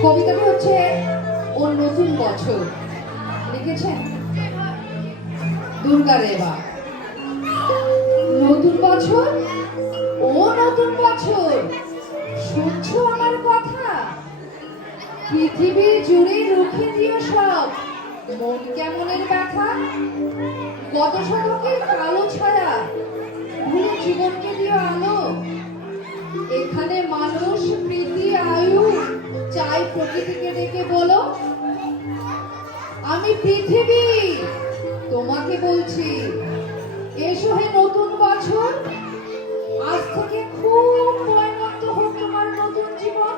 কবিতাটি হচ্ছে ও নতুন বছর, লিখেছেন দুর্গা রেবা। নতুন বছর, ও নতুন বছর, শুনছো আমার কথা? পৃথিবী জুড়ে রুখে দিও সব মন কেমনের ব্যথা। গত শতকের কালো ছায়া ভুলে জীবনকে দিও আলো। এখানে মানুষ প্রীতি আয়ু চাই প্রকৃতিকে ডেকে বলো, আমি পৃথিবী তোমাকে বলছি, এসো হে নতুন বছর। আজ থেকে খুব পরিণত হোক তোমার নতুন জীবন।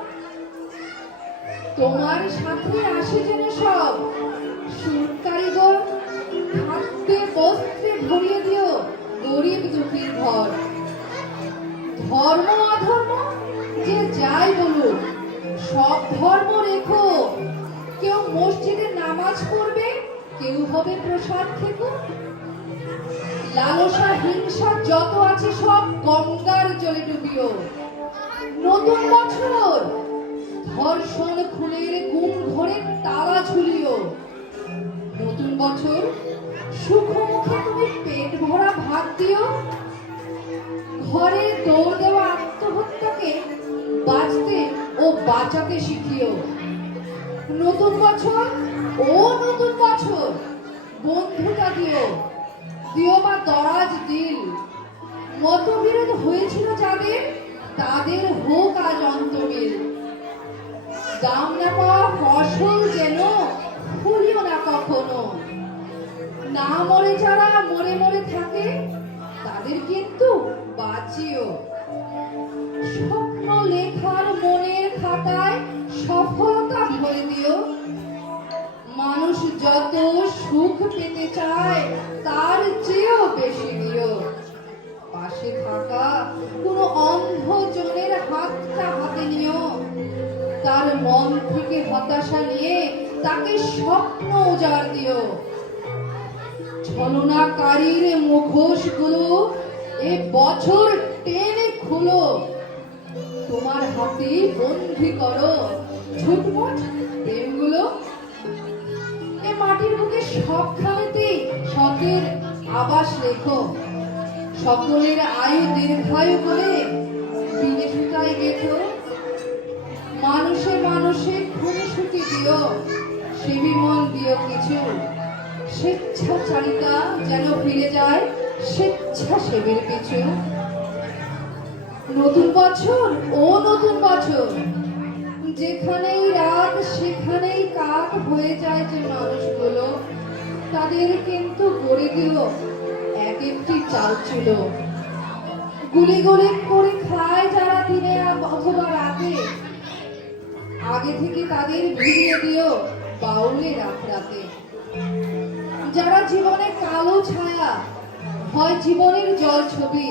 তোমার সাথে আসে যেন সব সুর কারিগর, খাদ্যে বস্ত্রে ভরিয়ে দিও গরিব দুঃখীর ঘর। ধর্ম অধর্ম যে যাই বলুক, সব ধর্ম রেখো। কেউ মসজিদে নামাজ পড়বে, কেউ হবে প্রসাদ খেকো। লালসা হিংসা যত আছে সব গঙ্গার জলে ডুবিও। নতুন বছর, ধর্ষণ খুনের গুম ঘরে তালা ঝুলিও। নতুন বছর, সুখ মুখে তুমি পেট ভরা ভাত দিও। ঘরে দৌড় দেওয়া আত্মহত্যাকে বাঁচতে ও বাঁচাতে শিখিও। নতুন বছর, ও নতুন বছর, বন্ধুতা দিও, দিও বা দরাজ দিল। মতবিরোধ হয়েছিল যাদের, তাদের হোক আজ অন্তমিল। দাম না পাওয়া ফসল যেন ফুলিও না কখনো। না মরে যারা মরে মরে থাকে, তাদের কিন্তু বাঁচিও। স্বপ্ন লেখার মনের খাতায় সফলতা ভরে দিও। মানুষ যত সুখ পেতে চায় তার চেয়েও বেশি দিও। পাশে থাকা কোনো অন্ধ জনের হাতটা হাতে নিও। তার মন থেকে হতাশা নিয়ে তাকে স্বপ্ন উজাড় দিও। ছলনাকারীর মুখোশগুলো এ বছর টেনে খুলো। তোমার হাতে বন্দী করো ঝুটমুট প্রেমগুলো। এ মাটির বুকে সবখানেতে শখের আবাস রেখো। সকলের আয়ু দীর্ঘায়ু করে বিনে সুতায় গেথো। মানুষে মানুষে খুনসুটি দিও, সেবী মন দিও কিছু। স্বেচ্ছাচারিতা যেন ফিরে যায় স্বেচ্ছাসেবীর পিছু। নতুন বছর, ও নতুন বছর, যেখানেই রাত সেখানেই কাক হয়ে যায় যে মানুষগুলো, তাদের কিন্তু গড়ে দিও এক একটি চাল ছিল। গুলি গুলি করে খায় যারা দিনে অথবা রাতে, আগে থেকে তাদের ভিড়িয়ে দিও বাউলে রাত রাতে। যারা জীবনে কালো ছায়া, হয় জীবনের জল ছবি,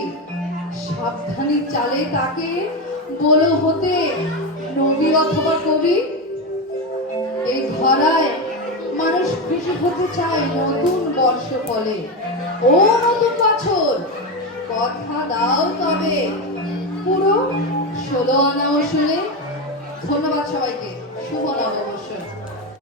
সাবধানী চালে তাকে বলো হতে নবী অথবা কবি। এই ধরায় মানুষ খুশি হতে চায় নতুন বর্ষ ফলে। ও নতুন বছর, কথা দাও তবে পুরো 16 আনা শুনে। ধন্যবাদ সবাইকে, শুভ নববর্ষ।